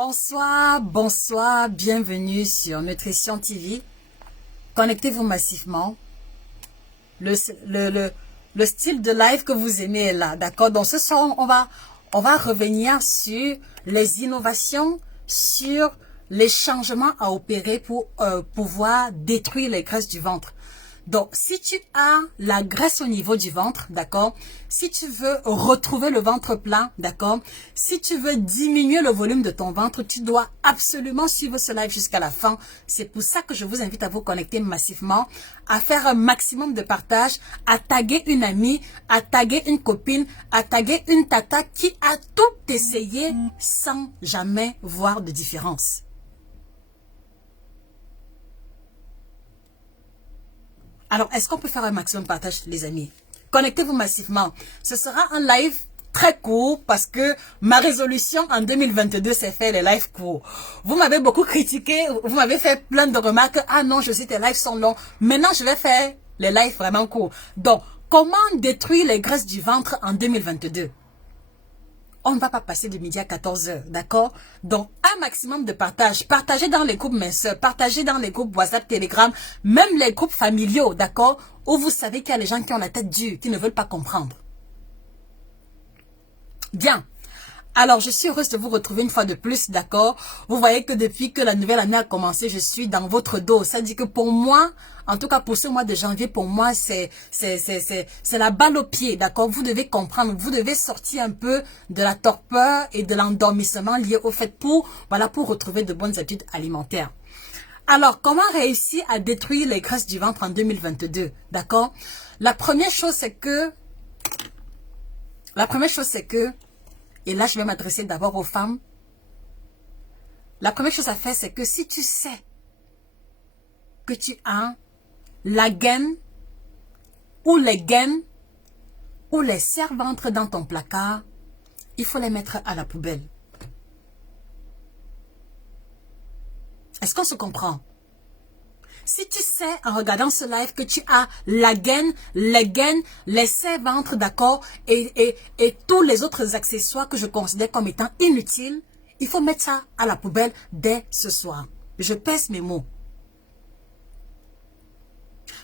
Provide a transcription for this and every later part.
Bonsoir, bonsoir, bienvenue sur Nutrition TV. Connectez-vous massivement. Le style de live que vous aimez est là, d'accord? Donc ce soir, on va revenir sur les innovations, sur les changements à opérer pour pouvoir détruire les graisses du ventre. Donc, si tu as la graisse au niveau du ventre, d'accord, si tu veux retrouver le ventre plein, d'accord, si tu veux diminuer le volume de ton ventre, tu dois absolument suivre ce live jusqu'à la fin. C'est pour ça que je vous invite à vous connecter massivement, à faire un maximum de partage, à taguer une amie, à taguer une copine, à taguer une tata qui a tout essayé sans jamais voir de différence. Alors, est-ce qu'on peut faire un maximum de partage, les amis? Connectez-vous massivement. Ce sera un live très court parce que ma résolution en 2022, c'est faire les lives courts. Vous m'avez beaucoup critiqué, vous m'avez fait plein de remarques. Ah non, je sais, tes lives sont longs. Maintenant, je vais faire les lives vraiment courts. Donc, comment détruire les graisses du ventre en 2022? On ne va pas passer de midi à 14 heures, d'accord? Donc, un maximum de partage. Partagez dans les groupes mes soeurs, partagez dans les groupes WhatsApp, Telegram, même les groupes familiaux, d'accord? Où vous savez qu'il y a les gens qui ont la tête dure, qui ne veulent pas comprendre. Bien. Alors, je suis heureuse de vous retrouver une fois de plus, d'accord? Vous voyez que depuis que la nouvelle année a commencé, je suis dans votre dos. Ça dit que pour moi, en tout cas pour ce mois de janvier, pour moi, c'est la balle au pied, d'accord? Vous devez comprendre, vous devez sortir un peu de la torpeur et de l'endormissement lié au fait pour retrouver de bonnes habitudes alimentaires. Alors, comment réussir à détruire les graisses du ventre en 2022, d'accord? La première chose, c'est que, et là, je vais m'adresser d'abord aux femmes. La première chose à faire, c'est que si tu sais que tu as la gaine ou les gaines ou les serre-ventre dans ton placard, il faut les mettre à la poubelle. Est-ce qu'on se comprend? Si tu sais, en regardant ce live, que tu as la gaine, les serre-ventre, d'accord, et tous les autres accessoires que je considère comme étant inutiles, il faut mettre ça à la poubelle dès ce soir. Je pèse mes mots.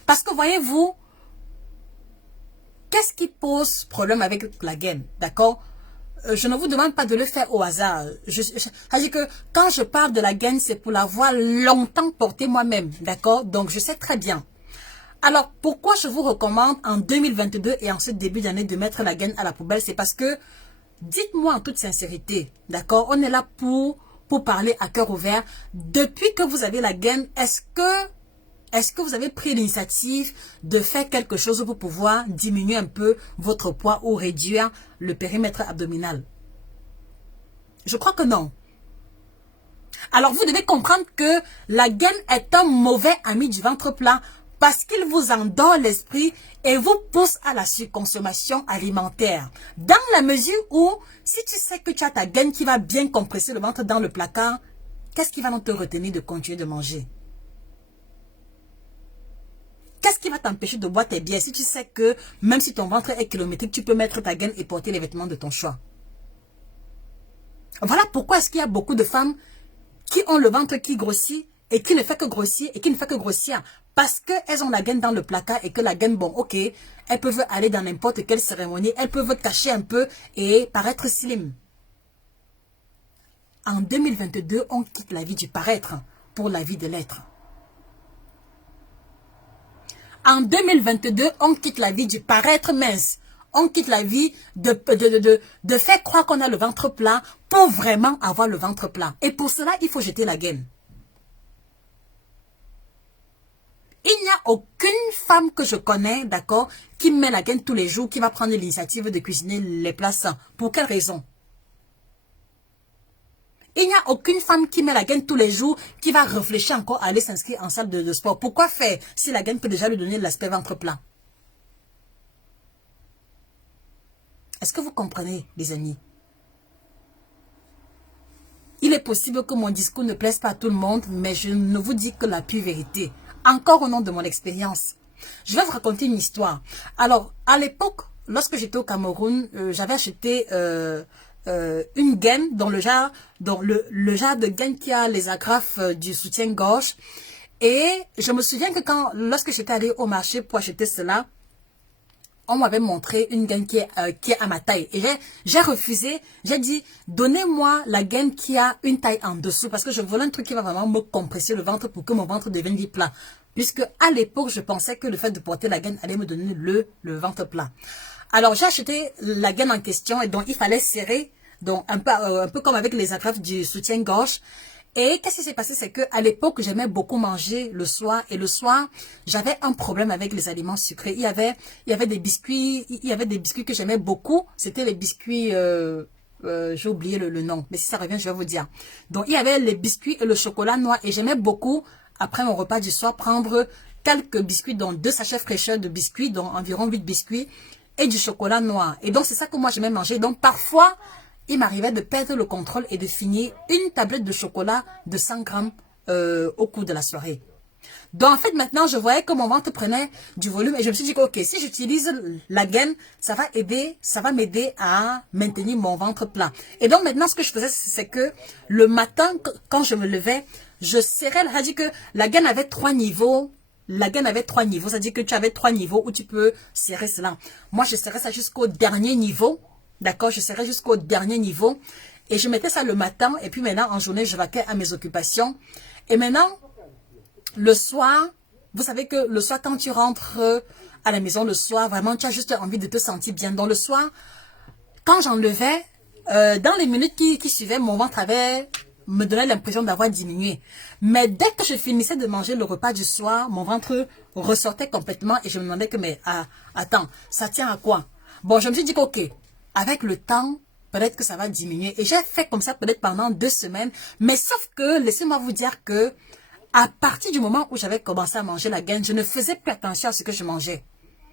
Parce que voyez-vous, qu'est-ce qui pose problème avec la gaine, d'accord? Je ne vous demande pas de le faire au hasard. C'est-à-dire que quand je parle de la gaine, c'est pour l'avoir longtemps portée moi-même, d'accord? Donc, je sais très bien. Alors, pourquoi je vous recommande en 2022 et en ce début d'année de mettre la gaine à la poubelle? C'est parce que, dites-moi en toute sincérité, d'accord? On est là pour parler à cœur ouvert. Depuis que vous avez la gaine, est-ce que vous avez pris l'initiative de faire quelque chose pour pouvoir diminuer un peu votre poids ou réduire le périmètre abdominal? Je crois que non. Alors, vous devez comprendre que la gaine est un mauvais ami du ventre plat parce qu'il vous endort l'esprit et vous pousse à la surconsommation alimentaire. Dans la mesure où, si tu sais que tu as ta gaine qui va bien compresser le ventre dans le placard, qu'est-ce qui va donc te retenir de continuer de manger? Qu'est-ce qui va t'empêcher de boire tes bières si tu sais que même si ton ventre est kilométrique, tu peux mettre ta gaine et porter les vêtements de ton choix? Voilà pourquoi est-ce qu'il y a beaucoup de femmes qui ont le ventre qui grossit et qui ne fait que grossir et qui ne fait que grossir parce qu'elles ont la gaine dans le placard et que la gaine, bon, ok, elles peuvent aller dans n'importe quelle cérémonie, elles peuvent cacher un peu et paraître slim. En 2022, on quitte la vie du paraître pour la vie de l'être. En 2022, on quitte la vie du paraître mince. On quitte la vie de faire croire qu'on a le ventre plat pour vraiment avoir le ventre plat. Et pour cela, il faut jeter la gaine. Il n'y a aucune femme que je connais, d'accord, qui met la gaine tous les jours, qui va prendre l'initiative de cuisiner les plats sains. Pour quelle raison? Il n'y a aucune femme qui met la gaine tous les jours qui va réfléchir encore à aller s'inscrire en salle de sport. Pourquoi faire si la gaine peut déjà lui donner l'aspect ventre plat? Est-ce que vous comprenez, les amis? Il est possible que mon discours ne plaise pas à tout le monde, mais je ne vous dis que la pure vérité. Encore au nom de mon expérience. Je vais vous raconter une histoire. Alors, à l'époque, lorsque j'étais au Cameroun, j'avais acheté une gaine dans le genre, le genre de gaine qui a les agrafes du soutien-gorge. Et je me souviens que lorsque j'étais allée au marché pour acheter cela, on m'avait montré une gaine qui est à ma taille. Et j'ai refusé. J'ai dit, donnez-moi la gaine qui a une taille en dessous. Parce que je voulais un truc qui va vraiment me compresser le ventre pour que mon ventre devienne plat. Puisque à l'époque, je pensais que le fait de porter la gaine allait me donner le ventre plat. Alors, j'ai acheté la gaine en question et donc il fallait serrer. Donc, un peu comme avec les agrafes du soutien-gorge. Et qu'est-ce qui s'est passé, c'est que à l'époque, j'aimais beaucoup manger le soir. Et le soir, j'avais un problème avec les aliments sucrés. Il y avait des biscuits que j'aimais beaucoup. C'était les biscuits, j'ai oublié le nom. Mais si ça revient, je vais vous dire. Donc, il y avait les biscuits et le chocolat noir. Et j'aimais beaucoup, après mon repas du soir, prendre quelques biscuits, donc 2 sachets fraîcheurs de biscuits, donc environ 8 biscuits, et du chocolat noir. Et donc, c'est ça que moi, j'aimais manger. Donc, parfois, il m'arrivait de perdre le contrôle et de finir une tablette de chocolat de 100 grammes au cours de la soirée. Donc, en fait, maintenant, je voyais que mon ventre prenait du volume et je me suis dit que, ok, si j'utilise la gaine, ça va m'aider à maintenir mon ventre plat. Et donc, maintenant, ce que je faisais, c'est que le matin, quand je me levais, je serrais, c'est-à-dire que la gaine avait 3 niveaux. La gaine avait 3 niveaux, c'est-à-dire que tu avais 3 niveaux où tu peux serrer cela. Moi, je serrais ça jusqu'au dernier niveau. D'accord, je serai jusqu'au dernier niveau. Et je mettais ça le matin. Et puis maintenant, en journée, je vaquais à mes occupations. Et maintenant, le soir, vous savez que le soir, quand tu rentres à la maison le soir, vraiment, tu as juste envie de te sentir bien. Donc le soir, quand j'enlevais, dans les minutes qui suivaient, mon ventre me donnait l'impression d'avoir diminué. Mais dès que je finissais de manger le repas du soir, mon ventre ressortait complètement. Et je me demandais que, mais attends, ça tient à quoi? Bon, je me suis dit que, ok, avec le temps, peut-être que ça va diminuer. Et j'ai fait comme ça peut-être pendant 2 semaines. Mais sauf que, laissez-moi vous dire que, à partir du moment où j'avais commencé à manger la gaine, je ne faisais plus attention à ce que je mangeais.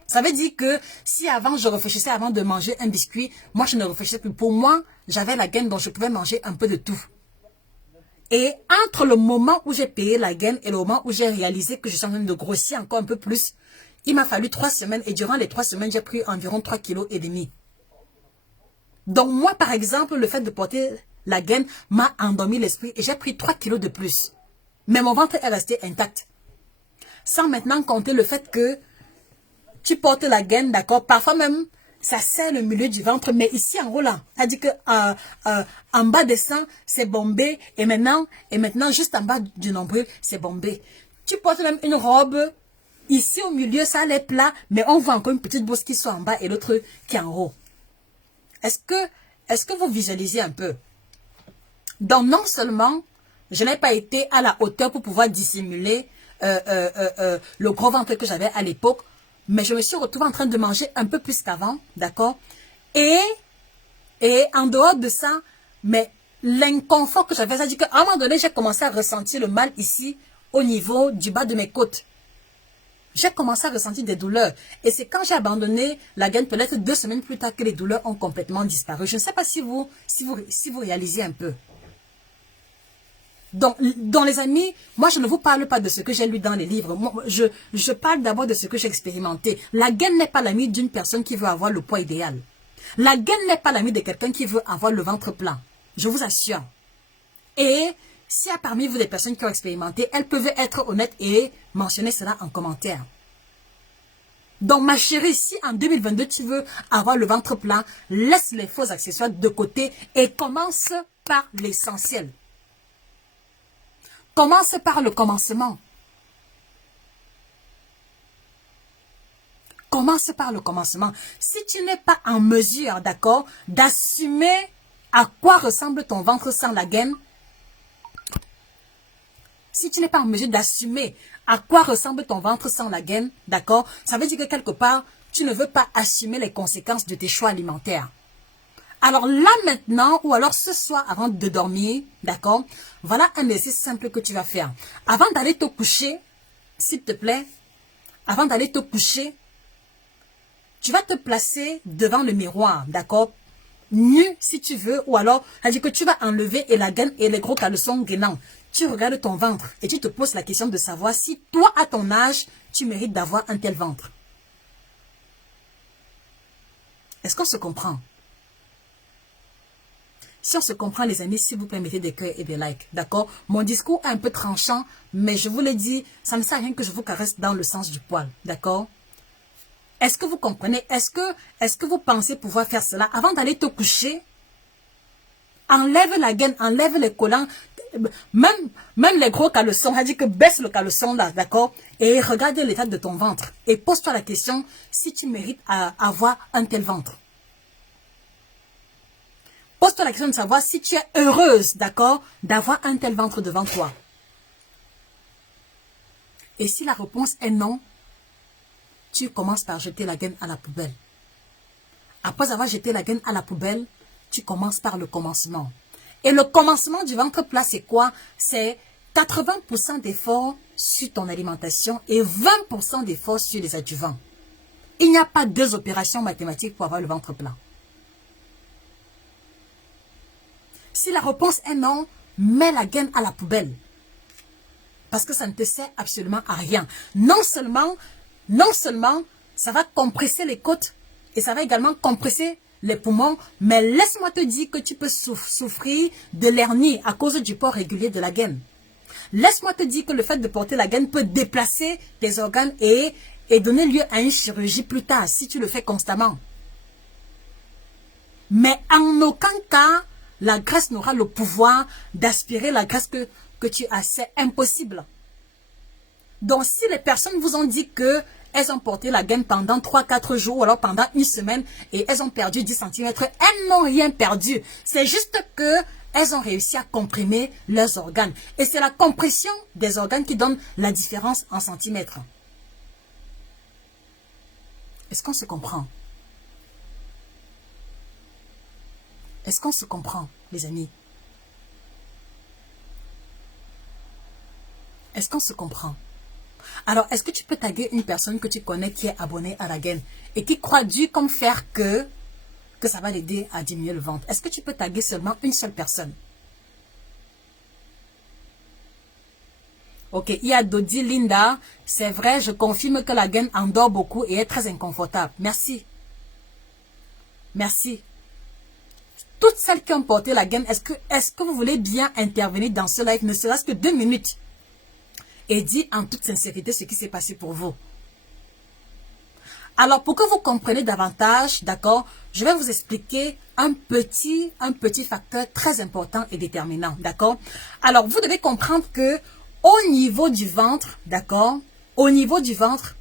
Ça veut dire que si avant je réfléchissais avant de manger un biscuit, moi je ne réfléchissais plus. Pour moi, j'avais la gaine, donc je pouvais manger un peu de tout. Et entre le moment où j'ai payé la gaine et le moment où j'ai réalisé que je suis en train de grossir encore un peu plus, il m'a fallu 3 semaines. Et durant les 3 semaines, j'ai pris environ 3,5 kg. Donc moi, par exemple, le fait de porter la gaine m'a endormi l'esprit et j'ai pris 3 kilos de plus. Mais mon ventre est resté intact. Sans maintenant compter le fait que tu portes la gaine, d'accord, parfois même, ça serre le milieu du ventre, mais ici en haut là, c'est-à-dire que en bas des seins, c'est bombé, et maintenant, juste en bas du nombril, c'est bombé. Tu portes même une robe, ici au milieu, ça allait plat, mais on voit encore une petite bosse qui soit en bas et l'autre qui est en haut. Est-ce que vous visualisez un peu? Donc non seulement je n'ai pas été à la hauteur pour pouvoir dissimuler le gros ventre que j'avais à l'époque, mais je me suis retrouvée en train de manger un peu plus qu'avant, d'accord? Et en dehors de ça, mais l'inconfort que j'avais, c'est-à-dire qu'à un moment donné, j'ai commencé à ressentir le mal ici, au niveau du bas de mes côtes. J'ai commencé à ressentir des douleurs. Et c'est quand j'ai abandonné la gaine, peut-être 2 semaines plus tard, que les douleurs ont complètement disparu. Je ne sais pas si vous réalisez un peu. Donc, les amis, moi, je ne vous parle pas de ce que j'ai lu dans les livres. Moi, je parle d'abord de ce que j'ai expérimenté. La gaine n'est pas l'amie d'une personne qui veut avoir le poids idéal. La gaine n'est pas l'amie de quelqu'un qui veut avoir le ventre plat. Je vous assure. Et s'il y a parmi vous des personnes qui ont expérimenté, elles peuvent être honnêtes et mentionner cela en commentaire. Donc, ma chérie, si en 2022, tu veux avoir le ventre plat, laisse les faux accessoires de côté et commence par l'essentiel. Commence par le commencement. Commence par le commencement. Si tu n'es pas en mesure, d'accord, d'assumer à quoi ressemble ton ventre sans la gaine, si tu n'es pas en mesure d'assumer à quoi ressemble ton ventre sans la gaine, d'accord, ça veut dire que quelque part, tu ne veux pas assumer les conséquences de tes choix alimentaires. Alors là maintenant, ou alors ce soir avant de dormir, d'accord, voilà un exercice simple que tu vas faire. Avant d'aller te coucher, s'il te plaît, avant d'aller te coucher, tu vas te placer devant le miroir, d'accord, nu si tu veux, ou alors, c'est-à-dire que tu vas enlever la gaine et les gros caleçons gainants. Tu regardes ton ventre et tu te poses la question de savoir si toi, à ton âge, tu mérites d'avoir un tel ventre. Est-ce qu'on se comprend? Si on se comprend, les amis, s'il vous plaît, mettez des cœurs et des likes. D'accord? Mon discours est un peu tranchant, mais je vous l'ai dit, ça ne sert à rien que je vous caresse dans le sens du poil. D'accord? Est-ce que vous comprenez? Est-ce que vous pensez pouvoir faire cela avant d'aller te coucher? Enlève la gaine, enlève les collants, même les gros caleçons. On dit que baisse le caleçon là, d'accord? Et regarde l'état de ton ventre. Et pose-toi la question si tu mérites à avoir un tel ventre. Pose-toi la question de savoir si tu es heureuse, d'accord, d'avoir un tel ventre devant toi. Et si la réponse est non, tu commences par jeter la gaine à la poubelle. Après avoir jeté la gaine à la poubelle, tu commences par le commencement. Et le commencement du ventre plat, c'est quoi? C'est 80% d'efforts sur ton alimentation et 20% d'efforts sur les adjuvants. Il n'y a pas deux opérations mathématiques pour avoir le ventre plat. Si la réponse est non, mets la gaine à la poubelle. Parce que ça ne te sert absolument à rien. Non seulement, ça va compresser les côtes et ça va également compresser les poumons, mais laisse-moi te dire que tu peux souffrir de l'hernie à cause du port régulier de la gaine. Laisse-moi te dire que le fait de porter la gaine peut déplacer tes organes et donner lieu à une chirurgie plus tard si tu le fais constamment. Mais en aucun cas, la graisse n'aura le pouvoir d'aspirer la graisse que tu as. C'est impossible. Donc, si les personnes vous ont dit que elles ont porté la gaine pendant 3-4 jours ou alors pendant une semaine et elles ont perdu 10 cm, elles n'ont rien perdu. C'est juste que elles ont réussi à comprimer leurs organes. Et c'est la compression des organes qui donne la différence en centimètres. Est-ce qu'on se comprend? Est-ce qu'on se comprend, les amis? Est-ce qu'on se comprend? Alors, est-ce que tu peux taguer une personne que tu connais qui est abonnée à la gaine et qui croit dur comme faire que ça va l'aider à diminuer le ventre? Est-ce que tu peux taguer seulement une seule personne? Ok, il y a Dodi Linda. C'est vrai, je confirme que la gaine endort beaucoup et est très inconfortable. Merci. Merci. Toutes celles qui ont porté la gaine, est-ce que vous voulez bien intervenir dans ce live, ne serait-ce que 2 minutes, et dire en toute sincérité ce qui s'est passé pour vous? Alors, pour que vous compreniez davantage, d'accord, je vais vous expliquer un petit facteur très important et déterminant, d'accord? Alors, vous devez comprendre que au niveau du ventre, d'accord, au niveau du ventre,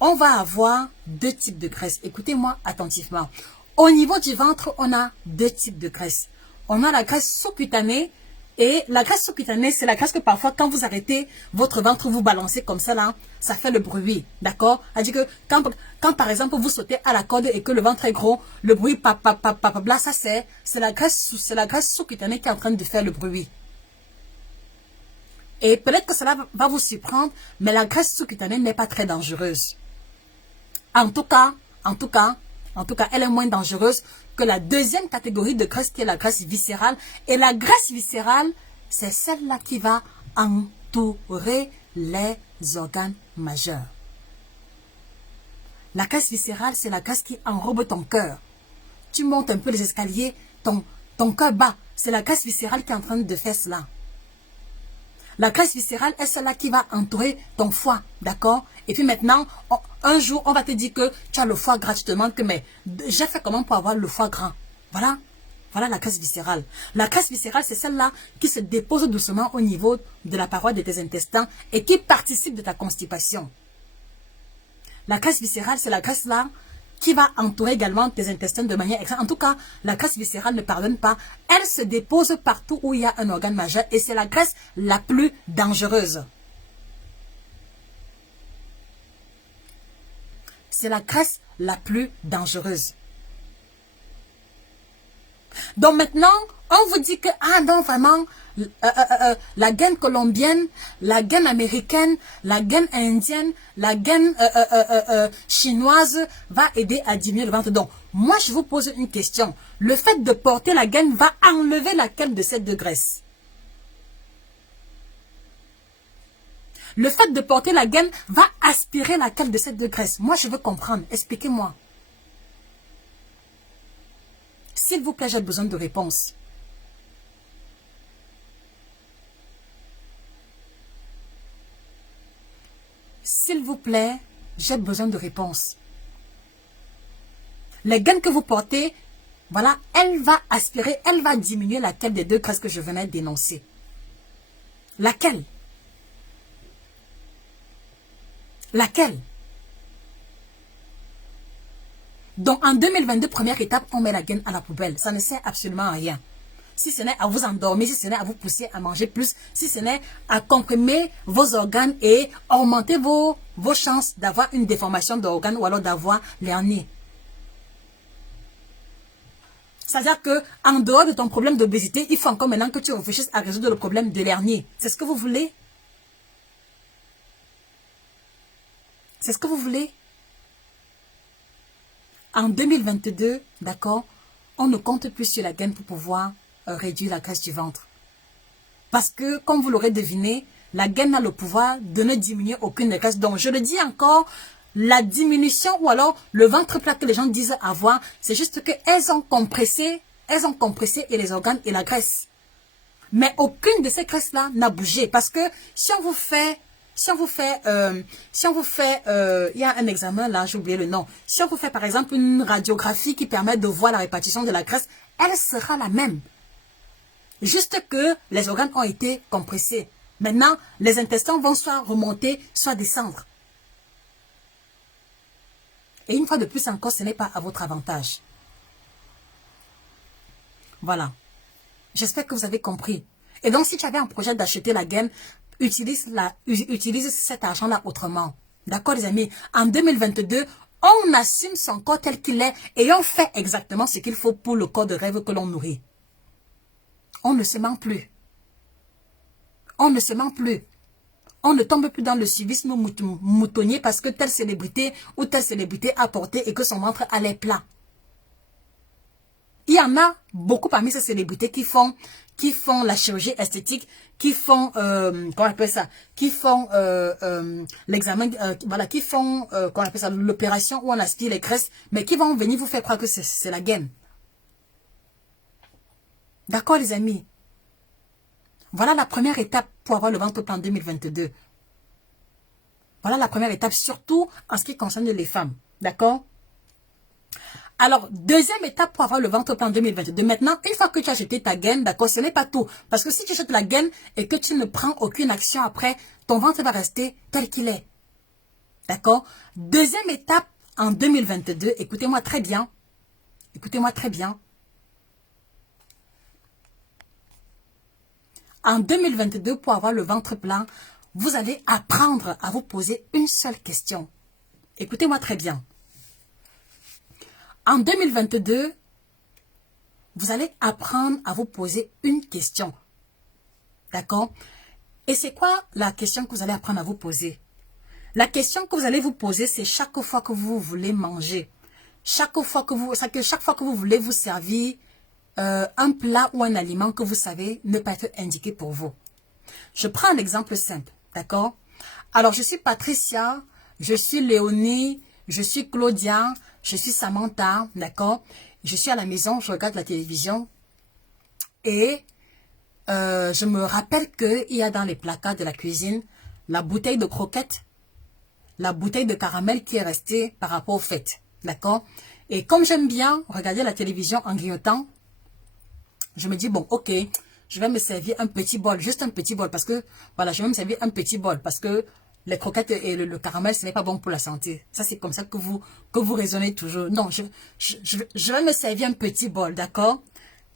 on va avoir 2 types de graisse. Écoutez-moi attentivement. Au niveau du ventre, on a 2 types de graisse. On a la graisse sous-cutanée. Et la graisse sous-cutanée, c'est la graisse que parfois, quand vous arrêtez votre ventre, vous balancez comme ça, là, ça fait le bruit. D'accord? C'est-à-dire que quand, par exemple, vous sautez à la corde et que le ventre est gros, le bruit, là, ça c'est la graisse sous-cutanée qui est en train de faire le bruit. Et peut-être que cela va vous surprendre, mais la graisse sous-cutanée n'est pas très dangereuse. En tout cas, elle est moins dangereuse que la deuxième catégorie de graisse qui est la graisse viscérale. Et la graisse viscérale, c'est celle-là qui va entourer les organes majeurs. La graisse viscérale, c'est la graisse qui enrobe ton cœur. Tu montes un peu les escaliers, ton cœur bat. C'est la graisse viscérale qui est en train de faire cela. La graisse viscérale est celle-là qui va entourer ton foie, d'accord? Et puis maintenant, un jour, on va te dire que tu as le foie gras. Tu te demandes que, mais j'ai fait comment pour avoir le foie gras? Voilà. Voilà la graisse viscérale. La graisse viscérale, c'est celle-là qui se dépose doucement au niveau de la paroi de tes intestins et qui participe de ta constipation. La graisse viscérale, c'est la graisse-là qui va entourer également tes intestins de manière extrême. En tout cas, la graisse viscérale ne pardonne pas. Elle se dépose partout où il y a un organe majeur et c'est la graisse la plus dangereuse. C'est la graisse la plus dangereuse. Donc maintenant, on vous dit que, ah non, vraiment, la gaine colombienne, la gaine américaine, la gaine indienne, la gaine chinoise va aider à diminuer le ventre. Donc, moi, je vous pose une question. Le fait de porter la gaine va enlever laquelle de ces 2 graisses? Le fait de porter la gaine va aspirer laquelle de ces 2 graisses? Moi, je veux comprendre. Expliquez-moi. S'il vous plaît, j'ai besoin de réponses. S'il vous plaît, j'ai besoin de réponses. Les gaines que vous portez, voilà, elle va aspirer, elle va diminuer laquelle des deux graisses que je venais d'énoncer. Laquelle? Laquelle? Donc, en 2022, première étape, on met la gaine à la poubelle. Ça ne sert absolument à rien. Si ce n'est à vous endormir, si ce n'est à vous pousser à manger plus, si ce n'est à comprimer vos organes et augmenter vos chances d'avoir une déformation d'organes ou alors d'avoir l'hernie. C'est-à-dire que en dehors de ton problème d'obésité, il faut encore maintenant que tu réfléchisses à résoudre le problème de l'hernie. C'est ce que vous voulez? C'est ce que vous voulez? En 2022, d'accord, on ne compte plus sur la gaine pour pouvoir réduire la graisse du ventre. Parce que, comme vous l'aurez deviné, la gaine a le pouvoir de ne diminuer aucune des graisses. Donc, je le dis encore, la diminution ou alors le ventre plat que les gens disent avoir, c'est juste qu'elles ont compressé et les organes et la graisse. Mais aucune de ces graisses-là n'a bougé. Parce que si on vous fait, il y a un examen là, j'ai oublié le nom. Si on vous fait par exemple une radiographie qui permet de voir la répartition de la graisse, elle sera la même. Juste que les organes ont été compressés. Maintenant, les intestins vont soit remonter, soit descendre. Et une fois de plus encore, ce n'est pas à votre avantage. Voilà. J'espère que vous avez compris. Et donc, si tu avais un projet d'acheter la gaine, utilise cet argent-là autrement. D'accord, les amis? En 2022, on assume son corps tel qu'il est et on fait exactement ce qu'il faut pour le corps de rêve que l'on nourrit. On ne se ment plus. On ne se ment plus. On ne tombe plus dans le civisme moutonnier parce que telle célébrité ou telle célébrité a porté et que son ventre allait plat. Il y en a beaucoup parmi ces célébrités qui font la chirurgie esthétique, qui font, comment on appelle ça, qui font l'examen, voilà, qui font, comment on appelle ça, l'opération où on aspire les graisses, mais qui vont venir vous faire croire que c'est la gaine. D'accord, les amis? Voilà la première étape pour avoir le ventre plat en 2022. Voilà la première étape, surtout en ce qui concerne les femmes. D'accord? Alors, deuxième étape pour avoir le ventre plat en 2022. Maintenant, une fois que tu as acheté ta gaine, d'accord, ce n'est pas tout. Parce que si tu achètes la gaine et que tu ne prends aucune action après, ton ventre va rester tel qu'il est. D'accord? Deuxième étape en 2022, écoutez-moi très bien. Écoutez-moi très bien. En 2022, pour avoir le ventre plat, vous allez apprendre à vous poser une seule question. Écoutez-moi très bien. En 2022, vous allez apprendre à vous poser une question. D'accord? Et c'est quoi la question que vous allez apprendre à vous poser? La question que vous allez vous poser, c'est chaque fois que vous voulez manger. Chaque fois que vous voulez vous servir un plat ou un aliment que vous savez ne pas être indiqué pour vous. Je prends un exemple simple. D'accord? Alors, je suis Patricia, je suis Léonie, je suis Claudia, je suis Samantha, d'accord? Je suis à la maison, je regarde la télévision et je me rappelle qu'il y a dans les placards de la cuisine la bouteille de croquettes, la bouteille de caramel qui est restée par rapport aux fêtes, d'accord? Et comme j'aime bien regarder la télévision en grignotant, je me dis, bon, ok, je vais me servir un petit bol, juste un petit bol, parce que, voilà, je vais me servir un petit bol, parce que les croquettes et le caramel, ce n'est pas bon pour la santé. Ça, c'est comme ça que vous raisonnez toujours. Non, je vais me servir un petit bol, d'accord?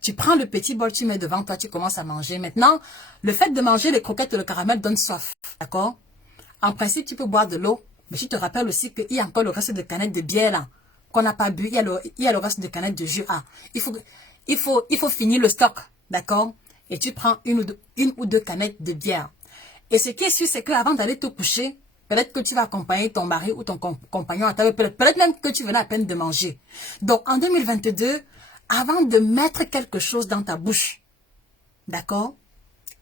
Tu prends le petit bol, tu mets devant toi, tu commences à manger. Maintenant, le fait de manger les croquettes et le caramel donne soif, d'accord? En principe, tu peux boire de l'eau, mais je te rappelle aussi qu'il y a encore le reste de canettes de bière, là, qu'on n'a pas bu. Il y a le reste de canettes de jus. Ah, il faut finir le stock, d'accord? Et tu prends une ou deux canettes de bière. Et ce qui est sûr, c'est qu'avant d'aller te coucher, peut-être que tu vas accompagner ton mari ou ton compagnon à table, peut-être même que tu venais à peine de manger. Donc, en 2022, avant de mettre quelque chose dans ta bouche, d'accord?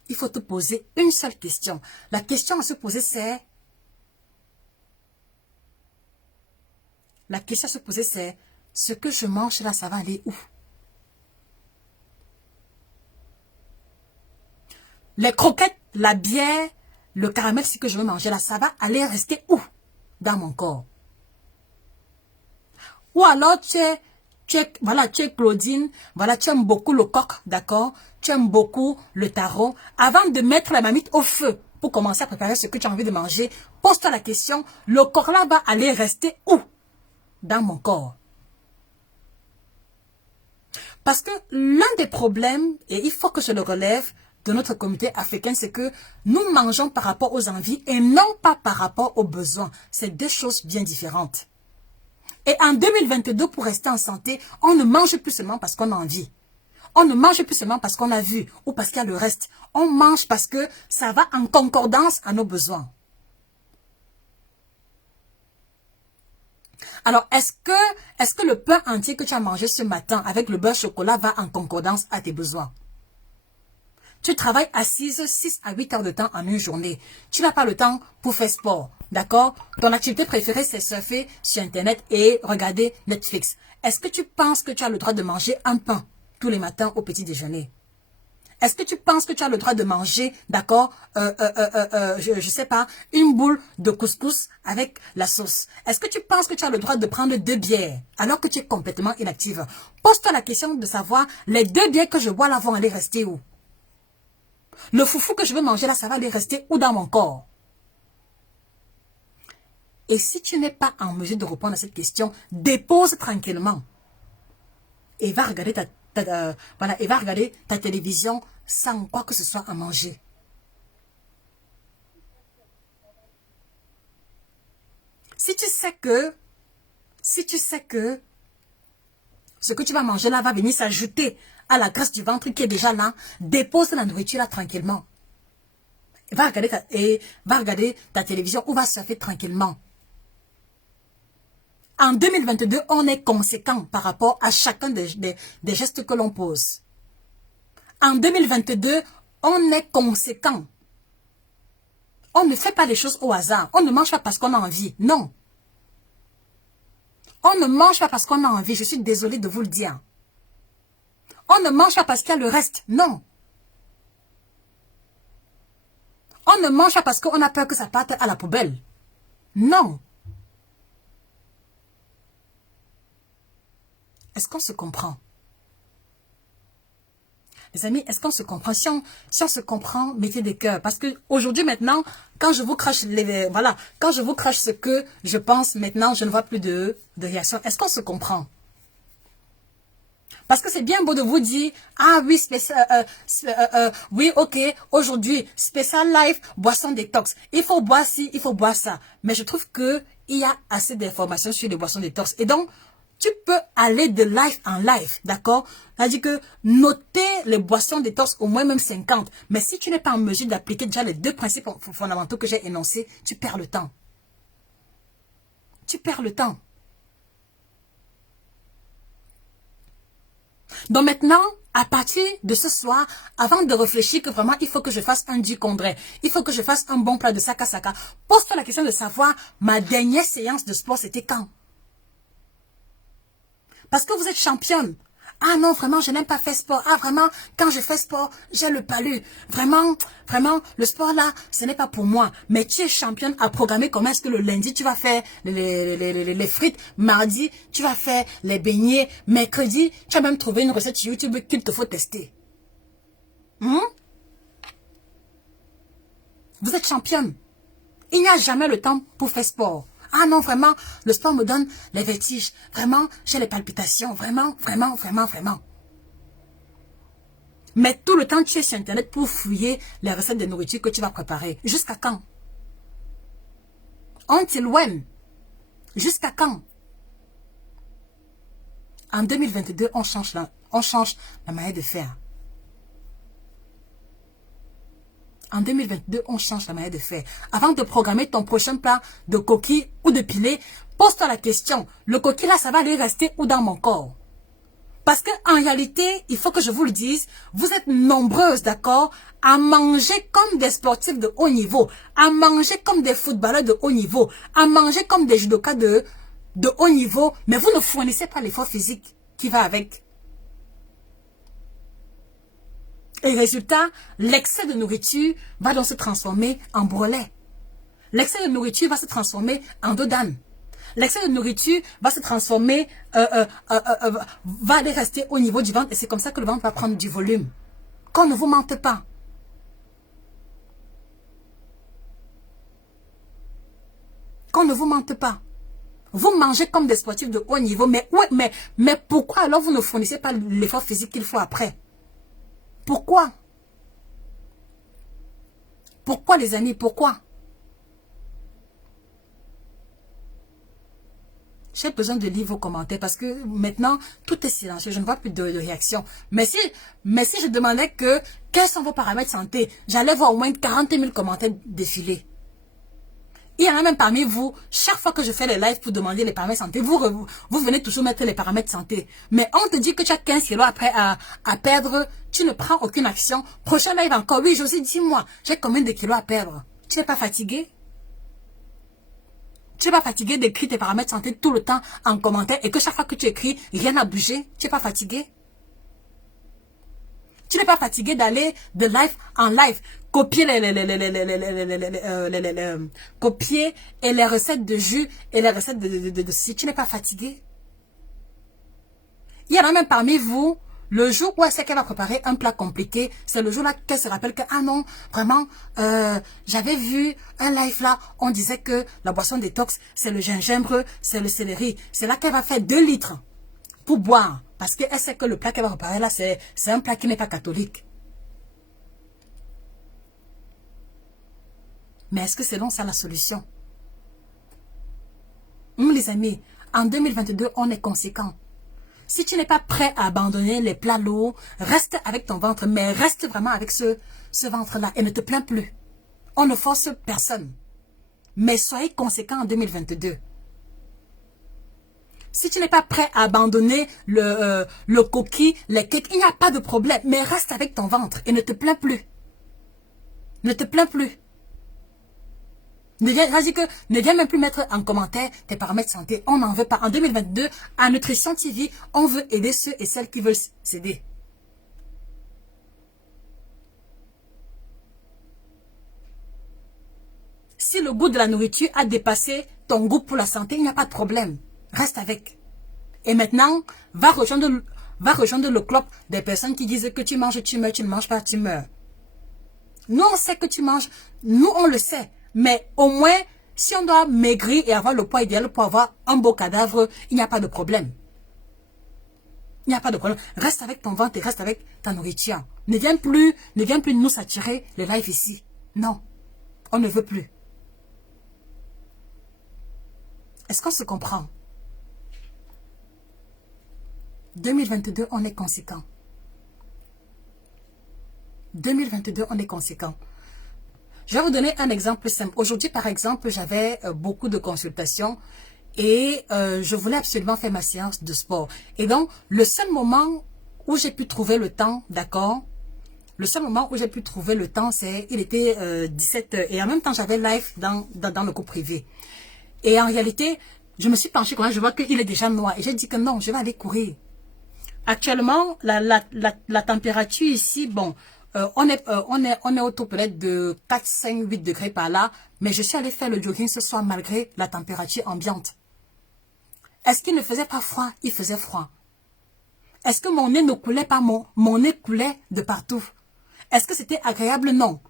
Il faut te poser une seule question. La question à se poser, c'est... ce que je mange là, ça va aller où? Les croquettes, la bière, le caramel, ce que je veux manger là, ça va aller rester où? Dans mon corps. Ou alors voilà, tu es Claudine, voilà, tu aimes beaucoup le coq, d'accord? Tu aimes beaucoup le taro. Avant de mettre la marmite au feu pour commencer à préparer ce que tu as envie de manger, pose-toi la question, le coq là va aller rester où? Dans mon corps. Parce que l'un des problèmes, et il faut que je le relève, de notre communauté africaine, c'est que nous mangeons par rapport aux envies et non pas par rapport aux besoins. C'est deux choses bien différentes. Et en 2022, pour rester en santé, on ne mange plus seulement parce qu'on a envie. On ne mange plus seulement parce qu'on a vu ou parce qu'il y a le reste. On mange parce que ça va en concordance à nos besoins. Alors, est-ce que le pain entier que tu as mangé ce matin avec le beurre chocolat va en concordance à tes besoins? Tu travailles assise 6 à 8 heures de temps en une journée. Tu n'as pas le temps pour faire sport. D'accord? Ton activité préférée, c'est surfer sur Internet et regarder Netflix. Est-ce que tu penses que tu as le droit de manger un pain tous les matins au petit déjeuner? Est-ce que tu penses que tu as le droit de manger, d'accord, je sais pas, une boule de couscous avec la sauce? Est-ce que tu penses que tu as le droit de prendre 2 bières alors que tu es complètement inactive? Pose-toi la question de savoir, les 2 bières que je bois là vont aller rester où? Le foufou que je veux manger là, ça va aller rester où dans mon corps? Et si tu n'es pas en mesure de répondre à cette question, dépose tranquillement. Et va regarder voilà, et va regarder ta télévision sans quoi que ce soit à manger. Si tu sais que ce que tu vas manger là va venir s'ajouter à la graisse du ventre qui est déjà là, dépose la nourriture là tranquillement. Va regarder ta télévision ou va surfer tranquillement. En 2022, on est conséquent par rapport à chacun des gestes que l'on pose. En 2022, on est conséquent. On ne fait pas les choses au hasard. On ne mange pas parce qu'on a envie. Non. On ne mange pas parce qu'on a envie. Je suis désolée de vous le dire. On ne mange pas parce qu'il y a le reste. Non. On ne mange pas parce qu'on a peur que ça parte à la poubelle. Non. Est-ce qu'on se comprend? Les amis, est-ce qu'on se comprend? Si on se comprend, mettez des cœurs. Parce que aujourd'hui, maintenant, quand je vous crache quand je vous crache ce que je pense, maintenant, je ne vois plus de réaction. Est-ce qu'on se comprend? Parce que c'est bien beau de vous dire, ah oui, oui, ok, aujourd'hui, spécial life, boisson détox. Il faut boire ci, il faut boire ça. Mais je trouve que il y a assez d'informations sur les boissons détox. Et donc, tu peux aller de live en live, d'accord? C'est-à-dire que noter les boissons détox au moins même 50. Mais si tu n'es pas en mesure d'appliquer déjà les 2 principes fondamentaux que j'ai énoncés, tu perds le temps. Tu perds le temps. Donc maintenant, à partir de ce soir, avant de réfléchir que vraiment il faut que je fasse un du-condré, il faut que je fasse un bon plat de saka, pose-toi la question de savoir ma dernière séance de sport c'était quand? Parce que vous êtes championne. Ah non, vraiment, je n'aime pas faire sport. Ah vraiment, quand je fais sport, j'ai le palu. Vraiment, le sport là, ce n'est pas pour moi. Mais tu es championne à programmer comment est-ce que le lundi, tu vas faire les frites. Mardi, tu vas faire les beignets. Mercredi, tu as même trouvé une recette sur YouTube qu'il te faut tester. Vous êtes championne. Il n'y a jamais le temps pour faire sport. Ah non, vraiment, le sport me donne les vertiges. Vraiment, j'ai les palpitations. Vraiment. Mais tout le temps, tu es sur Internet pour fouiller les recettes de nourriture que tu vas préparer. Jusqu'à quand? Until when? Jusqu'à quand? En 2022, on change la manière de faire. En 2022, on change la manière de faire. Avant de programmer ton prochain plat de coquille ou de pilé, pose-toi la question. Le coquille là, ça va aller rester où dans mon corps? Parce que en réalité, il faut que je vous le dise, vous êtes nombreuses, d'accord, à manger comme des sportifs de haut niveau, à manger comme des footballeurs de haut niveau, à manger comme des judokas de haut niveau, mais vous ne fournissez pas l'effort physique qui va avec. Et résultat, l'excès de nourriture va donc se transformer en brelet. L'excès de nourriture va se transformer en dos d'âne. L'excès de nourriture va se transformer, va aller rester au niveau du ventre. Et c'est comme ça que le ventre va prendre du volume. Qu'on ne vous mente pas. Qu'on ne vous mente pas. Vous mangez comme des sportifs de haut niveau. Mais, ouais, mais pourquoi alors vous ne fournissez pas l'effort physique qu'il faut après? Pourquoi? Pourquoi les amis? Pourquoi? J'ai besoin de lire vos commentaires parce que maintenant, tout est silencieux. Je ne vois plus de réaction. Mais si je demandais quels sont vos paramètres santé, j'allais voir au moins 40 000 commentaires défiler. Il y en a même parmi vous, chaque fois que je fais les lives pour demander les paramètres santé, vous venez toujours mettre les paramètres santé. Mais on te dit que tu as 15 kilos après à perdre, tu ne prends aucune action. Prochain live encore, oui, Josie, dis-moi, j'ai combien de kilos à perdre? Tu n'es pas fatigué? Tu n'es pas fatigué d'écrire tes paramètres santé tout le temps en commentaire et que chaque fois que tu écris, rien n'a bougé? Tu n'es pas fatigué? Tu n'es pas fatigué d'aller de live en live, copier copier et les recettes de jus et les recettes de si tu n'es pas fatigué? Il y en a même parmi vous, le jour où elle sait qu'elle va préparer un plat compliqué, c'est le jour-là qu'elle se rappelle que, ah non, vraiment, j'avais vu un live là, on disait que la boisson détox, c'est le gingembre, c'est le céleri. C'est là qu'elle va faire 2 litres pour boire. Parce qu'elle sait que le plat qu'elle va préparer là, c'est un plat qui n'est pas catholique. Mais est-ce que c'est donc ça la solution? Les amis, en 2022, on est conséquent. Si tu n'es pas prêt à abandonner les plats lourds, reste avec ton ventre, mais reste vraiment avec ce ventre-là et ne te plains plus. On ne force personne. Mais soyez conséquent en 2022. Si tu n'es pas prêt à abandonner le coquille, les cakes, il n'y a pas de problème. Mais reste avec ton ventre et ne te plains plus. Ne te plains plus. Ne viens même plus mettre en commentaire tes paramètres santé. On n'en veut pas. En 2022, à Nutrition TV, on veut aider ceux et celles qui veulent s'aider. Si le goût de la nourriture a dépassé ton goût pour la santé, il n'y a pas de problème. Reste avec. Et maintenant, va rejoindre le club des personnes qui disent que tu manges, tu meurs, tu ne manges pas, tu meurs. Nous, on sait que tu manges. Nous, on le sait. Mais au moins, si on doit maigrir et avoir le poids idéal pour avoir un beau cadavre, il n'y a pas de problème. Il n'y a pas de problème. Reste avec ton ventre et reste avec ta nourriture. Ne viens plus nous saturer le live ici. Non, on ne veut plus. Est-ce qu'on se comprend? 2022, on est conséquent. 2022, on est conséquent. Je vais vous donner un exemple simple. Aujourd'hui, par exemple, j'avais beaucoup de consultations et je voulais absolument faire ma séance de sport. Et donc, le seul moment où j'ai pu trouver le temps, d'accord? Le seul moment où j'ai pu trouver le temps, il était 17 h. Et en même temps, j'avais live dans le groupe privé. Et en réalité, je me suis penchée quand même, je vois qu'il est déjà noir. Et j'ai dit que non, je vais aller courir. Actuellement, la température ici, bon, on est autour peut-être de 4, 5, 8 degrés par là. Mais je suis allée faire le jogging ce soir malgré la température ambiante. Est-ce qu'il ne faisait pas froid? Il faisait froid. Est-ce que mon nez ne coulait pas? Mon nez coulait de partout. Est-ce que c'était agréable? Non.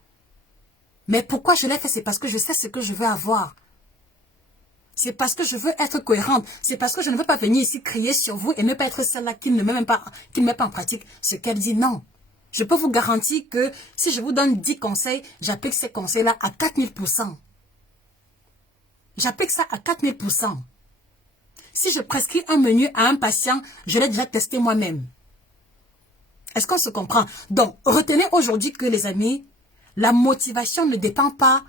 Mais pourquoi je l'ai fait? C'est parce que je sais ce que je veux avoir. C'est parce que je veux être cohérente. C'est parce que je ne veux pas venir ici crier sur vous et ne pas être celle-là qui ne met pas en pratique ce qu'elle dit. Non. Je peux vous garantir que si je vous donne 10 conseils, j'applique ces conseils-là à 4000%. J'applique ça à 4000%. Si je prescris un menu à un patient, je l'ai déjà testé moi-même. Est-ce qu'on se comprend? Donc, retenez aujourd'hui que les amis, la motivation ne dépend pas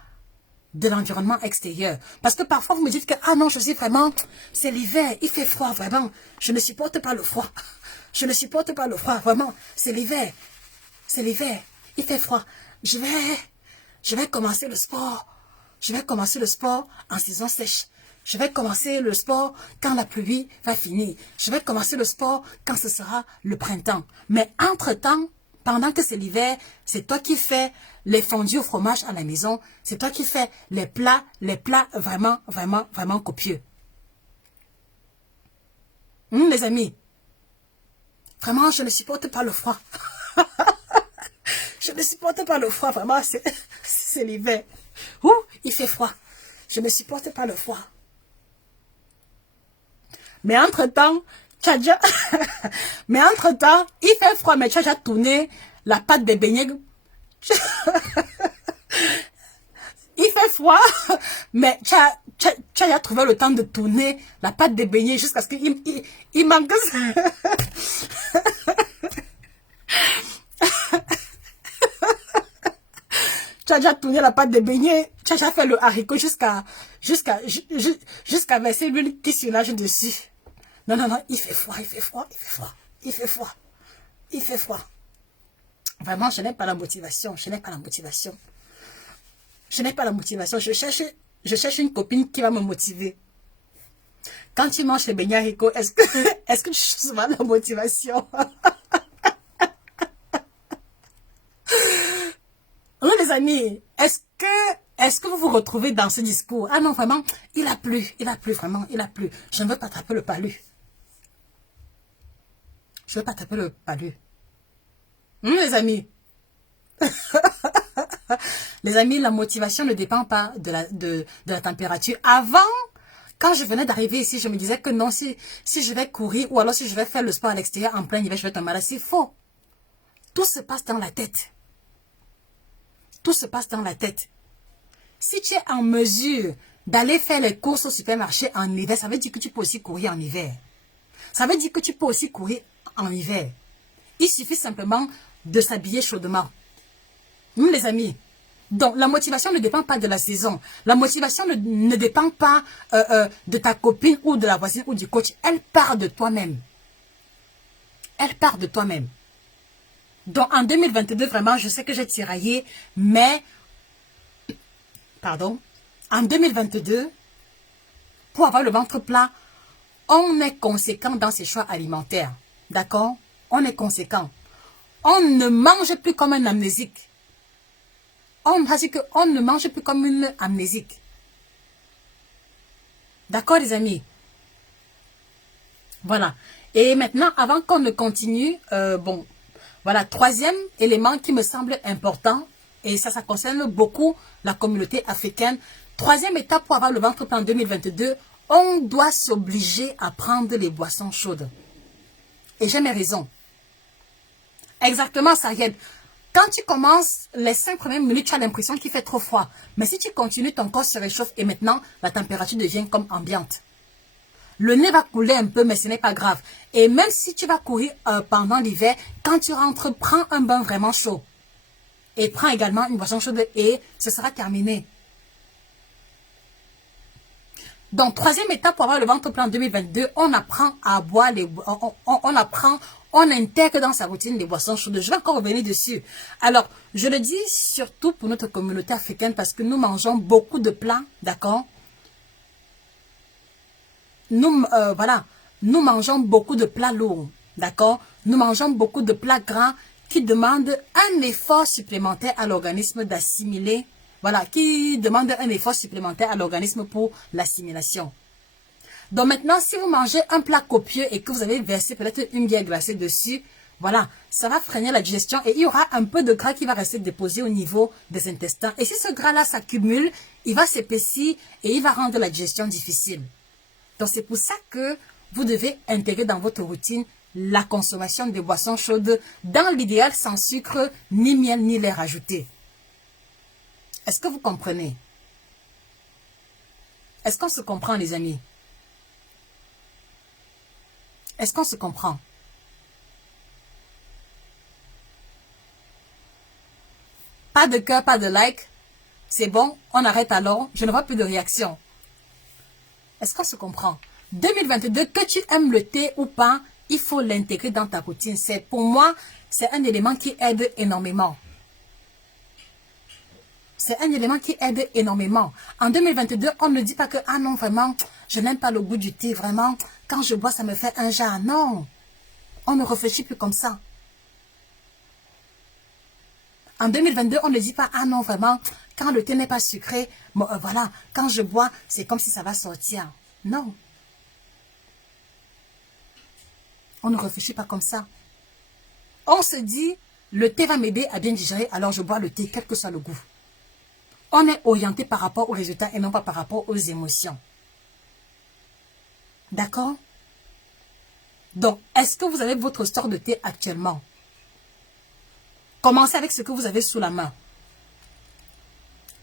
de l'environnement extérieur. Parce que parfois, vous me dites que, ah non, je suis vraiment, c'est l'hiver, il fait froid, vraiment. Je ne supporte pas le froid. Je ne supporte pas le froid, vraiment. C'est l'hiver. C'est l'hiver. Il fait froid. Je vais commencer le sport. Je vais commencer le sport en saison sèche. Je vais commencer le sport quand la pluie va finir. Je vais commencer le sport quand ce sera le printemps. Mais entre-temps, pendant que c'est l'hiver, c'est toi qui fais les fondus au fromage à la maison. C'est toi qui fais les plats vraiment, vraiment, vraiment copieux. Les amis, vraiment, je ne supporte pas le froid. Je ne supporte pas le froid, vraiment, c'est l'hiver. Ouh, il fait froid. Je ne supporte pas le froid. Mais entre-temps, mais entre-temps, il fait froid, mais tu as déjà tourné la pâte des beignets. Il fait froid, mais tu as déjà trouvé le temps de tourner la pâte des beignets jusqu'à ce qu'il manque. Tu as déjà tourné la pâte de beignet, tu as déjà fait le haricot jusqu'à verser l'huile qui surnage dessus. Non, non, non, il fait froid, il fait froid, il fait froid, il fait froid, il fait froid. Vraiment, je n'ai pas la motivation, je n'ai pas la motivation. Je n'ai pas la motivation, je cherche une copine qui va me motiver. Quand tu manges les beignets haricots, est-ce que tu cherches souvent la motivation? Oui, les amis, est-ce que vous vous retrouvez dans ce discours? Ah non, vraiment, il a plu, vraiment, il a plu. Je ne veux pas taper le palu. Je ne veux pas taper le palu. Les amis. Les amis, la motivation ne dépend pas de la température. Avant, quand je venais d'arriver ici, je me disais que non, si je vais courir ou alors si je vais faire le sport à l'extérieur en plein hiver, je vais tomber malade. C'est faux. Tout se passe dans la tête. Tout se passe dans la tête. Si tu es en mesure d'aller faire les courses au supermarché en hiver, ça veut dire que tu peux aussi courir en hiver. Ça veut dire que tu peux aussi courir en hiver. Il suffit simplement de s'habiller chaudement. Les amis. Donc, la motivation ne dépend pas de la saison. La motivation ne dépend pas de ta copine ou de la voisine ou du coach. Elle part de toi-même. Elle part de toi-même. Donc, en 2022, vraiment, je sais que j'ai tiraillé, mais, pardon, en 2022, pour avoir le ventre plat, on est conséquent dans ses choix alimentaires. D'accord? On est conséquent. On ne mange plus comme un amnésique. On ne mange plus comme une amnésique. D'accord, les amis? Voilà. Et maintenant, avant qu'on ne continue, bon, voilà, troisième élément qui me semble important, et ça concerne beaucoup la communauté africaine. Troisième étape pour avoir le ventre plein en 2022, on doit s'obliger à prendre les boissons chaudes. Et j'ai mes raisons. Exactement, Sayed. Quand tu commences, les 5 premières minutes, tu as l'impression qu'il fait trop froid. Mais si tu continues, ton corps se réchauffe et maintenant, la température devient comme ambiante. Le nez va couler un peu, mais ce n'est pas grave. Et même si tu vas courir pendant l'hiver, quand tu rentres, prends un bain vraiment chaud. Et prends également une boisson chaude et ce sera terminé. Donc, troisième étape pour avoir le ventre plein en 2022, on apprend à boire on intègre dans sa routine les boissons chaudes. Je vais encore revenir dessus. Alors, je le dis surtout pour notre communauté africaine parce que nous mangeons beaucoup de plats, d'accord? Voilà, nous mangeons beaucoup de plats lourds, d'accord? Nous mangeons beaucoup de plats gras qui demandent un effort supplémentaire à l'organisme d'assimiler, voilà, qui demandent un effort supplémentaire à l'organisme pour l'assimilation. Donc maintenant, si vous mangez un plat copieux et que vous avez versé peut-être une bière glacée dessus, voilà, ça va freiner la digestion et il y aura un peu de gras qui va rester déposé au niveau des intestins. Et si ce gras-là s'accumule, il va s'épaissir et il va rendre la digestion difficile. Donc c'est pour ça que vous devez intégrer dans votre routine la consommation de boissons chaudes, dans l'idéal sans sucre, ni miel, ni lait rajouté. Est-ce que vous comprenez? Est-ce qu'on se comprend, les amis? Est-ce qu'on se comprend? Pas de cœur, pas de like. C'est bon, on arrête alors. Je ne vois plus de réaction. Est-ce qu'on se comprend? 2022, que tu aimes le thé ou pas, il faut l'intégrer dans ta routine. Pour moi, c'est un élément qui aide énormément. C'est un élément qui aide énormément. En 2022, on ne dit pas que, ah non, vraiment, je n'aime pas le goût du thé, vraiment, quand je bois, ça me fait un jar. Non, on ne réfléchit plus comme ça. En 2022, on ne dit pas, ah non, vraiment, quand le thé n'est pas sucré, bon, voilà, quand je bois, c'est comme si ça va sortir. Non. On ne réfléchit pas comme ça. On se dit, le thé va m'aider à bien digérer, alors je bois le thé, quel que soit le goût. On est orienté par rapport aux résultats et non pas par rapport aux émotions. D'accord? Donc, est-ce que vous avez votre store de thé actuellement? Commencez avec ce que vous avez sous la main.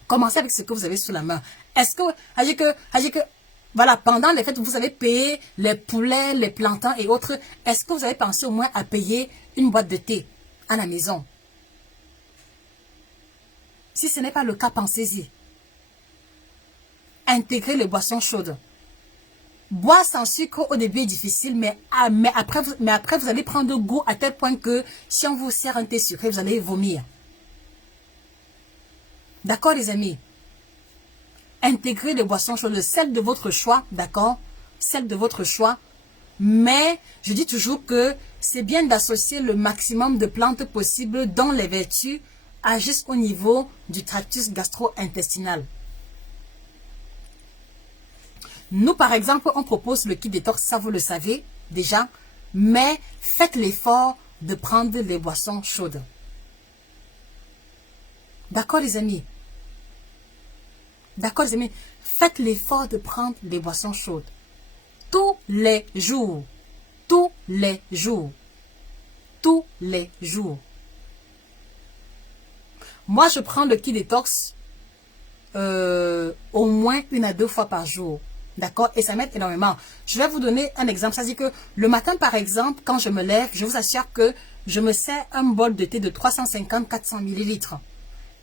Commencez avec ce que vous avez sous la main. Est-ce que, voilà, pendant les fêtes, vous avez payé les poulets, les plantains et autres. Est-ce que vous avez pensé au moins à payer une boîte de thé à la maison? Si ce n'est pas le cas, pensez-y. Intégrez les boissons chaudes. Boire sans sucre au début est difficile, mais après, vous allez prendre goût à tel point que si on vous sert un thé sucré, vous allez vomir. D'accord, les amis? Intégrez les boissons chaudes, celles de votre choix, d'accord? Celles de votre choix. Mais je dis toujours que c'est bien d'associer le maximum de plantes possibles dont les vertus agissent au niveau du tractus gastro-intestinal. Nous, par exemple, on propose le kit détox, ça vous le savez déjà, mais faites l'effort de prendre les boissons chaudes. D'accord, les amis? D'accord, les amis? Faites l'effort de prendre les boissons chaudes. Tous les jours. Tous les jours. Tous les jours. Moi, je prends le kit détox au moins 1 à 2 fois par jour. D'accord? Et ça m'aide énormément. Je vais vous donner un exemple. Ça veut dire que le matin, par exemple, quand je me lève, je vous assure que je me sers un bol de thé de 350-400 millilitres.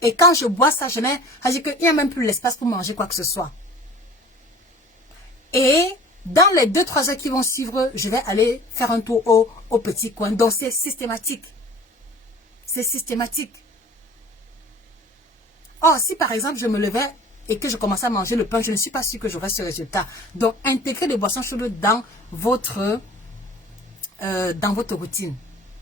Et quand je bois ça, ça veut dire qu'il n'y a même plus l'espace pour manger quoi que ce soit. Et dans les 2-3 heures qui vont suivre, je vais aller faire un tour au petit coin. Donc, c'est systématique. C'est systématique. Or, si par exemple, je me levais et que je commençais à manger le pain, je ne suis pas sûre que j'aurai ce résultat. Donc, intégrez les boissons chaudes dans votre routine.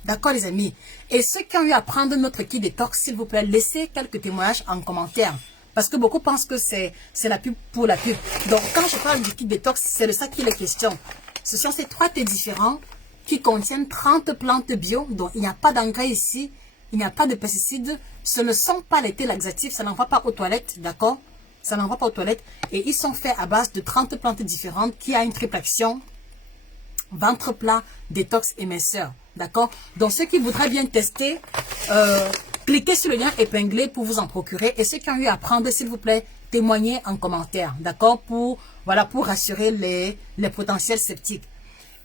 D'accord, les amis? Et ceux qui ont eu à prendre notre kit détox, s'il vous plaît, laissez quelques témoignages en commentaire. Parce que beaucoup pensent que c'est la pub pour la pub. Donc, quand je parle du kit détox, c'est de ça qu'il est question. Ce sont ces 3 thés différents qui contiennent 30 plantes bio. Donc, il n'y a pas d'engrais ici. Il n'y a pas de pesticides. Ce ne sont pas les thés laxatifs. Ça n'envoie pas aux toilettes. D'accord? Ça n'envoie pas aux toilettes. Et ils sont faits à base de 30 plantes différentes qui a une triple action. Ventre plat, détox et minceur. D'accord? Donc, ceux qui voudraient bien tester, cliquez sur le lien épinglé pour vous en procurer. Et ceux qui ont eu à prendre, s'il vous plaît, témoignez en commentaire. D'accord? Pour rassurer les potentiels sceptiques.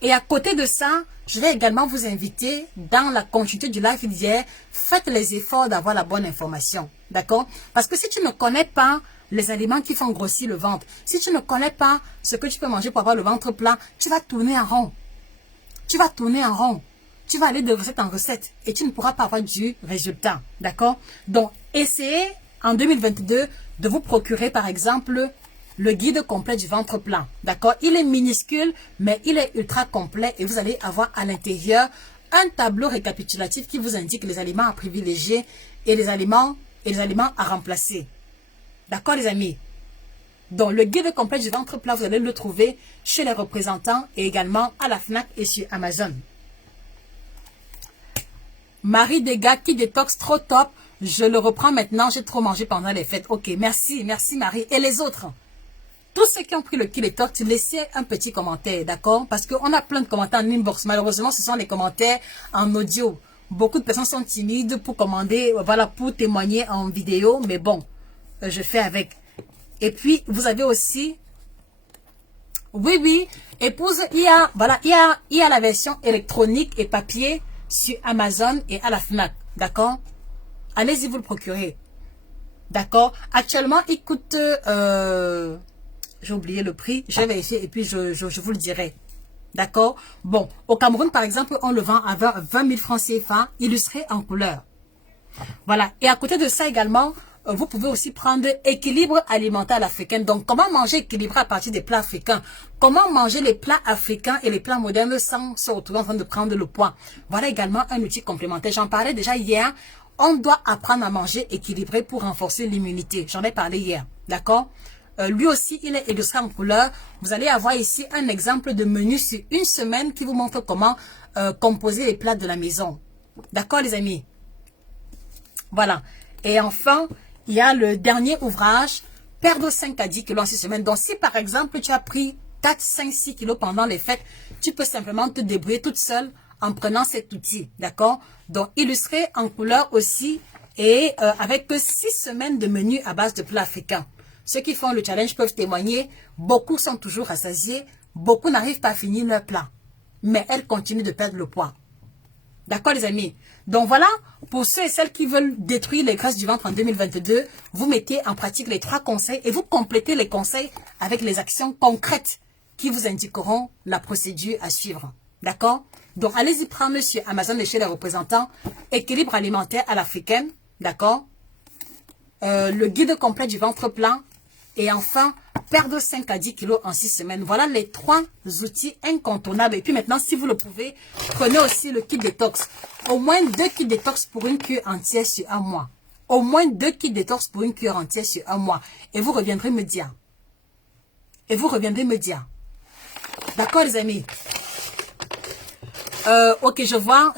Et à côté de ça, je vais également vous inviter dans la continuité du live d'hier. Faites les efforts d'avoir la bonne information. D'accord? Parce que si tu ne connais pas les aliments qui font grossir le ventre, si tu ne connais pas ce que tu peux manger pour avoir le ventre plat, tu vas tourner en rond. Tu vas tourner en rond. Tu vas aller de recette en recette et tu ne pourras pas avoir du résultat. D'accord? Donc, essayez en 2022 de vous procurer, par exemple, le guide complet du ventre plat. D'accord? Il est minuscule, mais il est ultra complet et vous allez avoir à l'intérieur un tableau récapitulatif qui vous indique les aliments à privilégier et les aliments à remplacer. D'accord, les amis? Donc, le guide complet du ventre plat, vous allez le trouver chez les représentants et également à la FNAC et sur Amazon. Marie Dégâts qui détox, trop top. Je le reprends maintenant, j'ai trop mangé pendant les fêtes. Ok, merci Marie. Et les autres? Tous ceux qui ont pris le kit détox, laissez un petit commentaire, d'accord? Parce qu'on a plein de commentaires en inbox. Malheureusement, ce sont les commentaires en audio. Beaucoup de personnes sont timides pour commander, voilà, pour témoigner en vidéo. Mais bon, je fais avec. Et puis, vous avez aussi... Oui, épouse, il y a la version électronique et papier sur Amazon et à la FNAC, d'accord? Allez-y vous le procurer, d'accord? Actuellement, il coûte, j'ai oublié le prix, je vais vérifier et puis je vous le dirai, d'accord? Bon, au Cameroun, par exemple, on le vend à 20 000 francs CFA, illustré en couleur. Voilà, et à côté de ça également, vous pouvez aussi prendre équilibre alimentaire africain. Donc, comment manger équilibré à partir des plats africains? Comment manger les plats africains et les plats modernes sans se retrouver en train de prendre le poids? Voilà également un outil complémentaire. J'en parlais déjà hier. On doit apprendre à manger équilibré pour renforcer l'immunité. J'en ai parlé hier, d'accord? Lui aussi, il est illustré en couleur. Vous allez avoir ici un exemple de menu sur une semaine qui vous montre comment composer les plats de la maison. D'accord, les amis? Voilà. Et enfin, il y a le dernier ouvrage, perdre 5 à 10 kilos en 6 semaines. Donc, si par exemple, tu as pris 4, 5, 6 kilos pendant les fêtes, tu peux simplement te débrouiller toute seule en prenant cet outil. D'accord? Donc, illustré en couleur aussi et avec 6 semaines de menu à base de plats africains. Ceux qui font le challenge peuvent témoigner. Beaucoup sont toujours rassasiés. Beaucoup n'arrivent pas à finir leur plat. Mais elles continuent de perdre le poids. D'accord, les amis? Donc voilà, pour ceux et celles qui veulent détruire les graisses du ventre en 2022, vous mettez en pratique les 3 conseils et vous complétez les conseils avec les actions concrètes qui vous indiqueront la procédure à suivre. D'accord? Donc allez-y prendre sur Amazon et chez les représentants. Équilibre alimentaire à l'africaine. D'accord? Le guide complet du ventre plein. Et enfin, perdre 5 à 10 kilos en 6 semaines. Voilà les 3 outils incontournables. Et puis maintenant, si vous le pouvez, prenez aussi le kit détox. Au moins 2 kits détox pour une cure entière sur un mois. Au moins 2 kits détox pour une cure entière sur un mois. Et vous reviendrez me dire. Et vous reviendrez me dire. D'accord, les amis? Ok, je vois.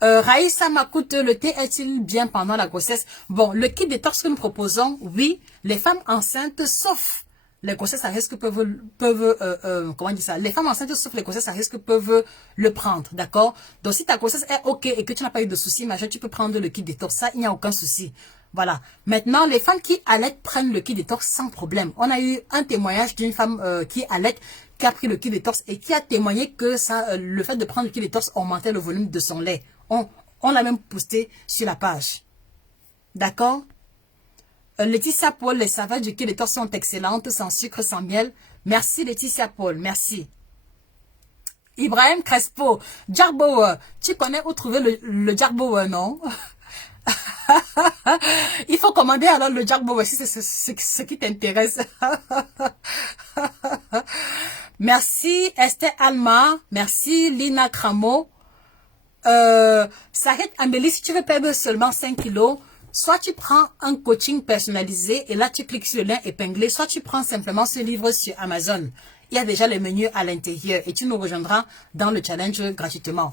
Raïssa Makoute, le thé est-il bien pendant la grossesse? Bon, le kit détox que nous proposons, oui, les femmes enceintes, sauf les grossesses à risque comment dire ça? Les femmes enceintes, sauf les grossesses à risque peuvent le prendre, d'accord? Donc, si ta grossesse est ok et que tu n'as pas eu de soucis majeurs, tu peux prendre le kit détox. Ça, il n'y a aucun souci. Voilà. Maintenant, les femmes qui allaitent prennent le kit détox sans problème. On a eu un témoignage d'une femme qui allaite, qui a pris le kit détox et qui a témoigné que ça, le fait de prendre le kit détox augmentait le volume de son lait. On l'a même posté sur la page. D'accord? Laetitia Paul, les savages du kit détox sont excellentes, sans sucre, sans miel. Merci Laetitia Paul, merci. Ibrahim Crespo, Jarbower, tu connais où trouver le Jarbower, non? Il faut commander alors le Jarbower si c'est ce qui t'intéresse. Merci Esther Alma, merci Lina Cramo. Sarit Amélie, si tu veux perdre seulement 5 kilos, soit tu prends un coaching personnalisé et là tu cliques sur le lien épinglé, soit tu prends simplement ce livre sur Amazon. Il y a déjà les menus à l'intérieur et tu nous rejoindras dans le challenge gratuitement.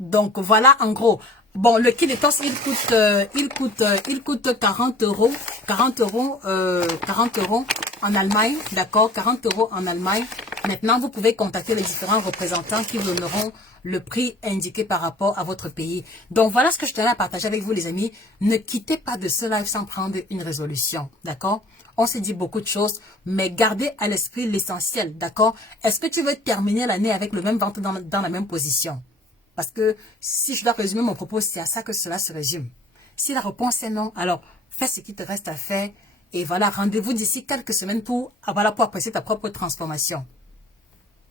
Donc voilà en gros. Bon, le kit détox, il coûte 40 euros. 40 euros en Allemagne, d'accord, 40 euros en Allemagne. Maintenant, vous pouvez contacter les différents représentants qui vous donneront le prix indiqué par rapport à votre pays. Donc, voilà ce que je tenais à partager avec vous, les amis. Ne quittez pas de ce live sans prendre une résolution, d'accord? On s'est dit beaucoup de choses, mais gardez à l'esprit l'essentiel, d'accord? Est-ce que tu veux terminer l'année avec le même ventre dans la même position? Parce que si je dois résumer mon propos, c'est à ça que cela se résume. Si la réponse est non, alors fais ce qui te reste à faire. Et voilà, rendez-vous d'ici quelques semaines pour apprécier ta propre transformation.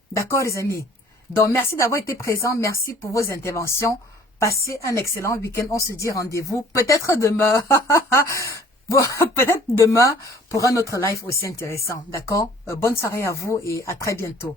D'accord, les amis? Donc, merci d'avoir été présents. Merci pour vos interventions. Passez un excellent week-end. On se dit rendez-vous peut-être demain. Peut-être demain pour un autre live aussi intéressant. D'accord? Bonne soirée à vous et à très bientôt.